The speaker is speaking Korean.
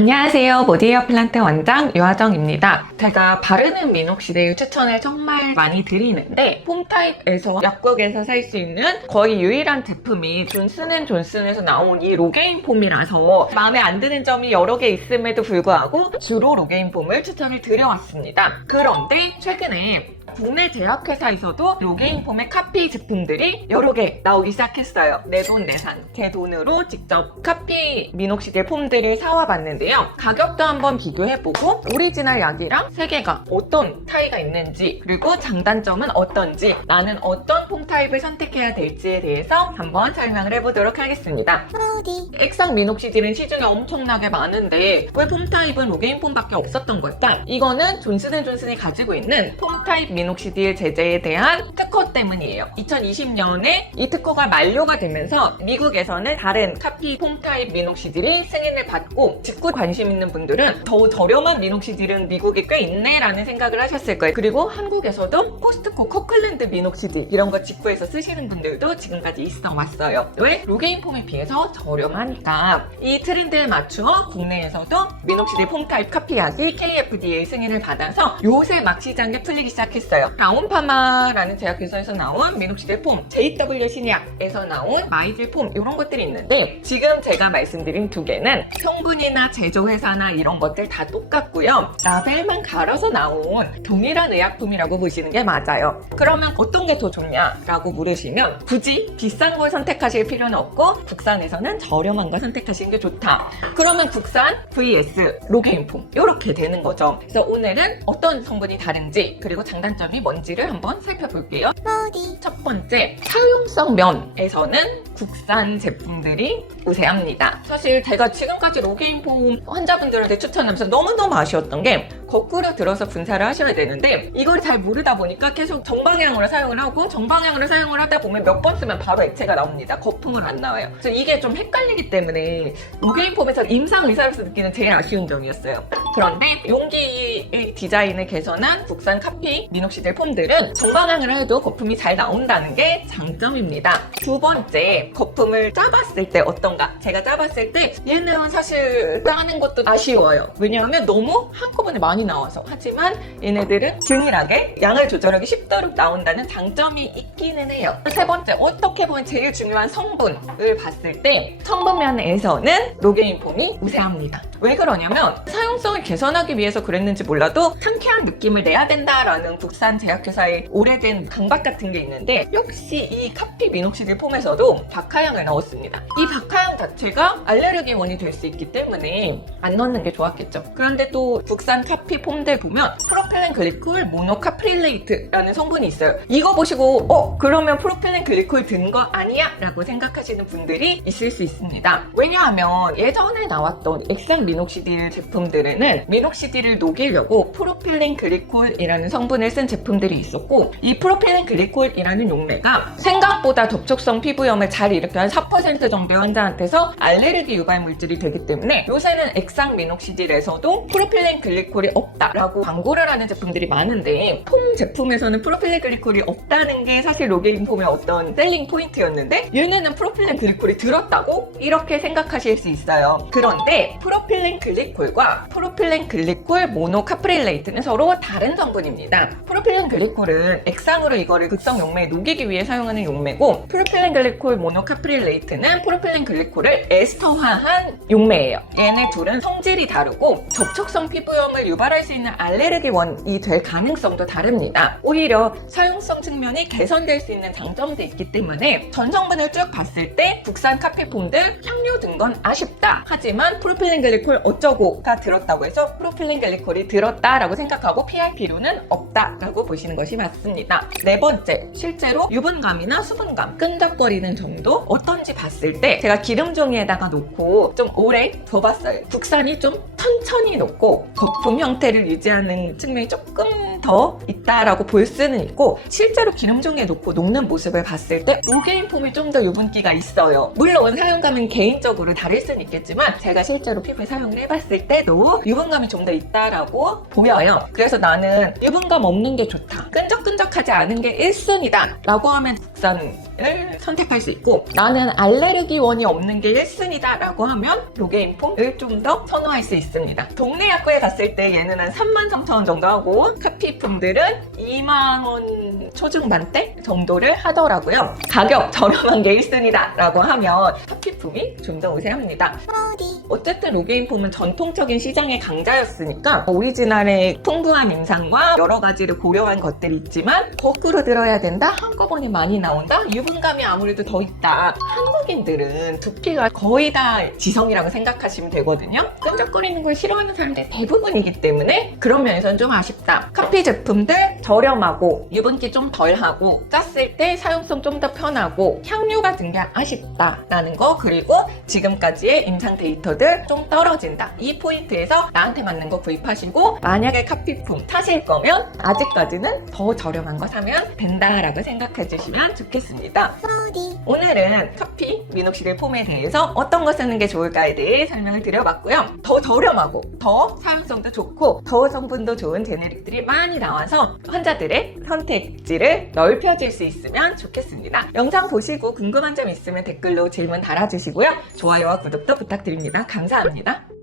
안녕하세요. 보디헤어 플란트 원장 유하정입니다. 제가 바르는 미녹시딜 추천을 정말 많이 드리는데 폼타입에서 약국에서 살 수 있는 거의 유일한 제품이 존슨앤존슨에서 나온 이 로게인 폼이라서 마음에 안 드는 점이 여러 개 있음에도 불구하고 주로 로게인 폼을 추천을 드려왔습니다. 그런데 최근에 국내 제약회사에서도 로게인 폼의 카피 제품들이 여러 개 나오기 시작했어요. 내돈내산, 제 돈으로 직접 카피 미녹시딜 폼들을 사와 봤는데요. 가격도 한번 비교해보고 오리지널 약이랑 세 개가 어떤 차이가 있는지, 그리고 장단점은 어떤지, 나는 어떤 폼 타입을 선택해야 될지에 대해서 한번 설명을 해보도록 하겠습니다. 액상 미녹시딜은 시중에 엄청나게 많은데 왜 폼 타입은 로게인 폼밖에 없었던 걸까? 이거는 존슨앤존슨이 가지고 있는 폼 타입 미녹시딜 제재에 대한 특허 때문이에요. 2020년에 이 특허가 만료가 되면서 미국에서는 다른 카피 폼 타입 미녹시딜이 승인을 받고 직구 관심 있는 분들은 더 저렴한 미녹시딜은 미국에 꽤 있네 라는 생각을 하셨을 거예요. 그리고 한국에서도 코스트코 커클랜드 미녹시딜 이런 거 직구해서 쓰시는 분들도 지금까지 있어 왔어요. 왜? 로게인 폼에 비해서 저렴하니까. 이 트렌드에 맞추어 국내에서도 미녹시딜 폼 타입 카피약이 KFDA 승인을 받아서 요새 막 시장에 풀리기 시작했어요. 라온파마라는 제약회사에서 나온 미녹시딜 폼, JW 신약에서 나온 마이딜 폼 이런 것들이 있는데 지금 제가 말씀드린 두 개는 성분이나 제조회사나 이런 것들 다 똑같고요. 라벨만 갈아서 나온 동일한 의약품이라고 보시는 게 맞아요. 그러면 어떤 게 더 좋냐라고 물으시면 굳이 비싼 걸 선택하실 필요는 없고 국산에서는 저렴한 걸 선택하시는 게 좋다. 그러면 국산 vs 로게인 폼 이렇게 되는 거죠. 그래서 오늘은 어떤 성분이 다른지 그리고 장단점이 뭔지를 한번 살펴볼게요. 첫 번째, 사용성 면에서는 국산 제품들이 우세합니다. 사실 제가 지금까지 로게인 폼 환자분들한테 추천하면서 너무너무 아쉬웠던 게 거꾸로 들어서 분사를 하셔야 되는데 이걸 잘 모르다 보니까 계속 정방향으로 사용을 하고 정방향으로 사용을 하다 보면 몇 번 쓰면 바로 액체가 나옵니다. 거품은 안 나와요. 그래서 이게 좀 헷갈리기 때문에 로게인 폼에서 임상의사로서 느끼는 제일 아쉬운 점이었어요. 그런데 용기 디자인을 개선한 국산 카피 미녹시딜 폼들은 정방향을 해도 거품이 잘 나온다는 게 장점입니다. 두 번째, 거품을 짜봤을 때 어떤가? 제가 짜봤을 때 얘는 사실 짜는 것도 아쉬워요. 왜냐하면 너무 한꺼번에 많이 나와서. 하지만 얘네들은 균일하게 양을 조절하기 쉽도록 나온다는 장점이 있기는 해요. 세 번째, 어떻게 보면 제일 중요한 성분을 봤을 때 성분면에서는 로게인 폼이 우세합니다. 왜 그러냐면 사용성을 개선하기 위해서 그랬는지 몰라도 상쾌한 느낌을 내야 된다라는 국산 제약회사의 오래된 강박 같은 게 있는데 역시 이 카피 미녹시딜 폼에서도 박하향을 넣었습니다. 이 박하향 자체가 알레르기 원인이 될 수 있기 때문에 안 넣는 게 좋았겠죠. 그런데 또 국산 카피 폼들 보면 프로필렌 글리콜 모노카프릴레이트라는 성분이 있어요. 이거 보시고 그러면 프로필렌 글리콜 든 거 아니야? 라고 생각하시는 분들이 있을 수 있습니다. 왜냐하면 예전에 나왔던 액상 미녹시딜 제품들에는 미녹시딜을 녹이려고 프로필렌 글리콜이라는 성분을 쓴 제품들이 있었고 이 프로필렌 글리콜이라는 용매가 생각보다 접촉성 피부염을 잘 일으켜 한 4% 정도의 환자한테서 알레르기 유발 물질이 되기 때문에 요새는 액상 미녹시딜에서도 프로필렌 글리콜이 없다라고 광고를 하는 제품들이 많은데 폼 제품에서는 프로필렌 글리콜이 없다는 게 사실 로게인 폼의 어떤 셀링 포인트였는데 얘네는 프로필렌 글리콜이 들었다고 이렇게 생각하실 수 있어요. 그런데 프로필렌 글리콜과 프로필렌 글리콜 모노카프릴레이트는 서로 다른 성분입니다. 프로필렌 글리콜은 액상으로 이거를 극성 용매에 녹이기 위해 사용하는 용매고 프로필렌 글리콜 모노카프릴레이트는 프로필렌 글리콜을 에스터화한 용매예요. 얘네 둘은 성질이 다르고 접촉성 피부염을 유발할 수 있는 알레르기 원이 될 가능성도 다릅니다. 오히려 사용성 측면이 개선될 수 있는 장점도 있기 때문에 전 성분을 쭉 봤을 때 국산 카피폼들 향료 든 건 아쉽다. 하지만 프로필렌 글리콜 어쩌고가 들었다고 해서 프로필렌 글리콜이 들었다라고 생각하고 피할 필요는 없다라고 보시는 것이 맞습니다. 네 번째, 실제로 유분감이나 수분감, 끈적거리는 정도 어떤지 봤을 때 제가 기름 종이에다가 놓고 좀 오래 둬봤어요. 국산이 좀 천천히 녹고 거품 형태를 유지하는 측면이 조금 더 있다라고 볼 수는 있고 실제로 기름 종이에 놓고 녹는 모습을 봤을 때 로게인 폼이 좀 더 유분기가 있어요. 물론 사용감은 개인적으로 다를 수는 있겠지만 제가 실제로 피부에 사용을 해봤을 때도 유분감이 좀 더 있다라고 보여요. 그래서 나는 유분감 없는 게 좋다. 끈적끈적하지 않은 게 1순위다 라고 하면 국산을 선택할 수 있고, 나는 알레르기원이 없는 게 1순위다 라고 하면 로게인폼을 좀 더 선호할 수 있습니다. 동네 약국에 갔을 때 얘는 한 33,000원 정도 하고, 카피품들은 2만원 초중반대 정도를 하더라고요. 가격 저렴한 게 1순위다 라고 하면 카피품이 좀 더 우세합니다. 어쨌든 로게인폼은 전통적인 시장의 강자였으니까 오리지널의 풍부한 임상과 여러 가지를 고려한 것들이 있지만, 거꾸로 들어야 된다? 한꺼번에 많이 나온다? 유분감이 아무래도 더 있다. 한국인들은 두피가 거의 다 지성이라고 생각하시면 되거든요. 끈적거리는 걸 싫어하는 사람들이 대부분이기 때문에 그런 면에서는 좀 아쉽다. 카피 제품들 저렴하고 유분기 좀 덜하고 짰을 때 사용성 좀 더 편하고 향료가 든 게 아쉽다라는 거, 그리고 지금까지의 임상 데이터들 좀 떨어진다. 이 포인트에서 나한테 맞는 거 구입하시고, 만약에 카피품 타실 거면 아직까지는 더 저렴한 거 사면 된다라고 생각해 주시면 좋겠습니다. 오늘은 카피 미녹시딜 폼에 대해서 어떤 거 쓰는 게 좋을까에 대해 설명을 드려봤고요. 더 저렴하고 더 사용성도 좋고 더 성분도 좋은 제네릭들이 많이 나와서 환자들의 선택지를 넓혀줄 수 있으면 좋겠습니다. 영상 보시고 궁금한 점 있으면 댓글로 질문 달아주시고요. 좋아요와 구독도 부탁드립니다. 감사합니다.